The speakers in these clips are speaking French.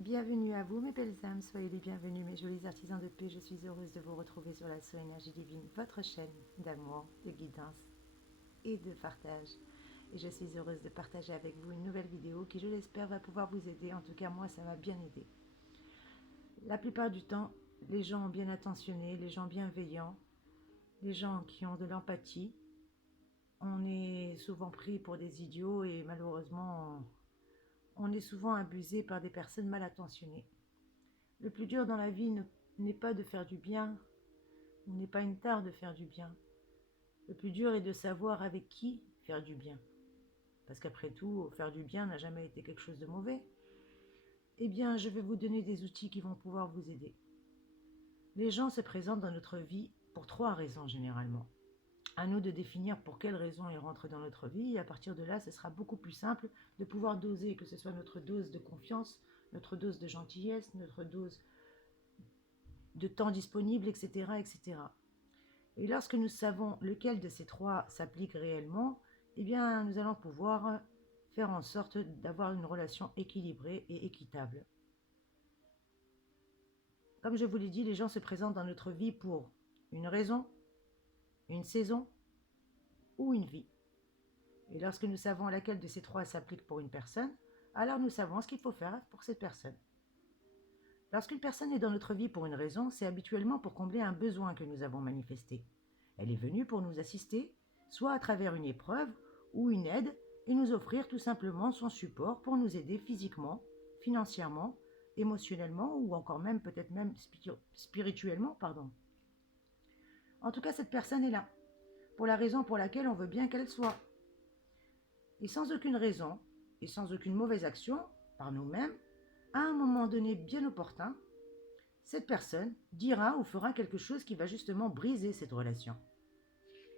Bienvenue à vous mes belles âmes, soyez les bienvenus mes jolis artisans de paix, je suis heureuse de vous retrouver sur la Soul Énergie Divine, votre chaîne d'amour, de guidance et de partage. Et je suis heureuse de partager avec vous une nouvelle vidéo qui je l'espère va pouvoir vous aider, en tout cas moi ça m'a bien aidé. La plupart du temps, les gens bien attentionnés, les gens bienveillants, les gens qui ont de l'empathie, on est souvent pris pour des idiots et malheureusement on est souvent abusé par des personnes mal attentionnées. Le plus dur dans la vie n'est pas de faire du bien, on n'est pas une tare de faire du bien. Le plus dur est de savoir avec qui faire du bien. Parce qu'après tout, faire du bien n'a jamais été quelque chose de mauvais. Eh bien, je vais vous donner des outils qui vont pouvoir vous aider. Les gens se présentent dans notre vie pour 3 raisons généralement. À nous de définir pour quelles raisons ils rentrent dans notre vie, et à partir de là, ce sera beaucoup plus simple de pouvoir doser, que ce soit notre dose de confiance, notre dose de gentillesse, notre dose de temps disponible, etc., etc. Et lorsque nous savons lequel de ces 3 s'applique réellement, eh bien, nous allons pouvoir faire en sorte d'avoir une relation équilibrée et équitable. Comme je vous l'ai dit, les gens se présentent dans notre vie pour une raison, une saison ou une vie. Et lorsque nous savons laquelle de ces 3 s'applique pour une personne, alors nous savons ce qu'il faut faire pour cette personne. Lorsqu'une personne est dans notre vie pour une raison, c'est habituellement pour combler un besoin que nous avons manifesté. Elle est venue pour nous assister, soit à travers une épreuve ou une aide, et nous offrir tout simplement son support pour nous aider physiquement, financièrement, émotionnellement ou encore même peut-être même spirituellement, pardon. En tout cas, cette personne est là, pour la raison pour laquelle on veut bien qu'elle soit. Et sans aucune raison, et sans aucune mauvaise action, par nous-mêmes, à un moment donné bien opportun, cette personne dira ou fera quelque chose qui va justement briser cette relation.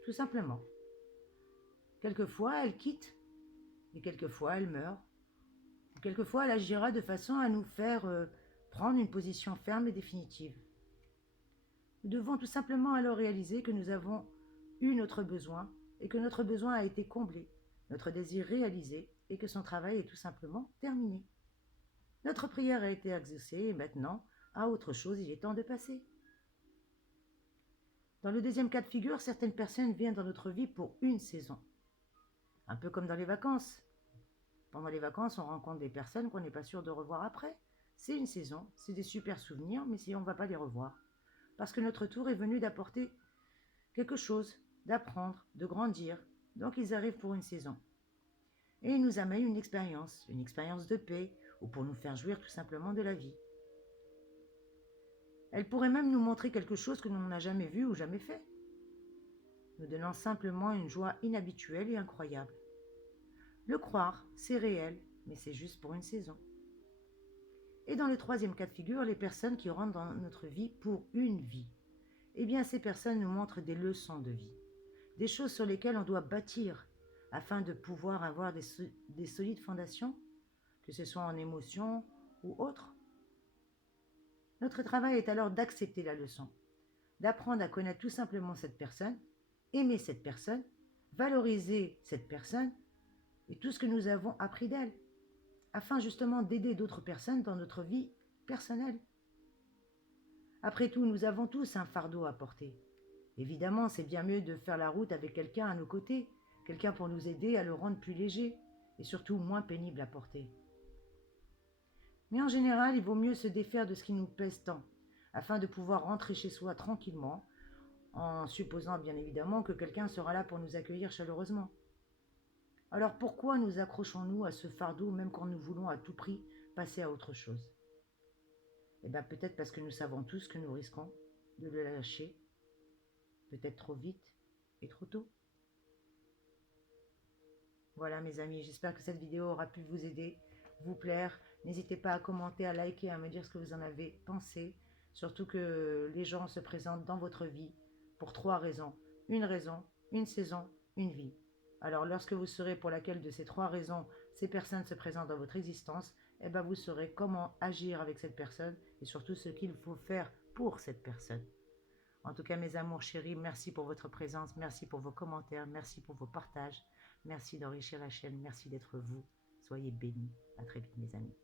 Tout simplement. Quelquefois, elle quitte, et quelquefois, elle meurt. Ou quelquefois, elle agira de façon à nous faire prendre une position ferme et définitive. Nous devons tout simplement alors réaliser que nous avons eu notre besoin, et que notre besoin a été comblé, notre désir réalisé, et que son travail est tout simplement terminé. Notre prière a été exaucée, et maintenant, à autre chose, il est temps de passer. Dans le deuxième cas de figure, certaines personnes viennent dans notre vie pour une saison. Un peu comme dans les vacances. Pendant les vacances, on rencontre des personnes qu'on n'est pas sûr de revoir après. C'est une saison, c'est des super souvenirs, mais si on ne va pas les revoir. Parce que notre tour est venu d'apporter quelque chose, d'apprendre, de grandir. Donc ils arrivent pour une saison. Et ils nous amènent une expérience de paix, ou pour nous faire jouir tout simplement de la vie. Elle pourrait même nous montrer quelque chose que l'on n'a jamais vu ou jamais fait, nous donnant simplement une joie inhabituelle et incroyable. Le croire, c'est réel, mais c'est juste pour une saison. Et dans le troisième cas de figure, les personnes qui rentrent dans notre vie pour une vie. Eh bien, ces personnes nous montrent des leçons de vie, des choses sur lesquelles on doit bâtir afin de pouvoir avoir des solides fondations, que ce soit en émotion ou autre. Notre travail est alors d'accepter la leçon, d'apprendre à connaître tout simplement cette personne, aimer cette personne, valoriser cette personne et tout ce que nous avons appris d'elle, afin justement d'aider d'autres personnes dans notre vie personnelle. Après tout, nous avons tous un fardeau à porter. Évidemment, c'est bien mieux de faire la route avec quelqu'un à nos côtés, quelqu'un pour nous aider à le rendre plus léger et surtout moins pénible à porter. Mais en général, il vaut mieux se défaire de ce qui nous pèse tant, afin de pouvoir rentrer chez soi tranquillement, en supposant bien évidemment que quelqu'un sera là pour nous accueillir chaleureusement. Alors pourquoi nous accrochons-nous à ce fardeau même quand nous voulons à tout prix passer à autre chose? Eh bien peut-être parce que nous savons tous que nous risquons de le lâcher, peut-être trop vite et trop tôt. Voilà mes amis, j'espère que cette vidéo aura pu vous aider, vous plaire. N'hésitez pas à commenter, à liker, à me dire ce que vous en avez pensé. Surtout que les gens se présentent dans votre vie pour 3 raisons. Une saison, une vie. Alors lorsque vous saurez pour laquelle de ces 3 raisons ces personnes se présentent dans votre existence, eh bien vous saurez comment agir avec cette personne et surtout ce qu'il faut faire pour cette personne. En tout cas, mes amours chéris, merci pour votre présence, merci pour vos commentaires, merci pour vos partages, merci d'enrichir la chaîne, merci d'être vous. Soyez bénis. À très vite, mes amis.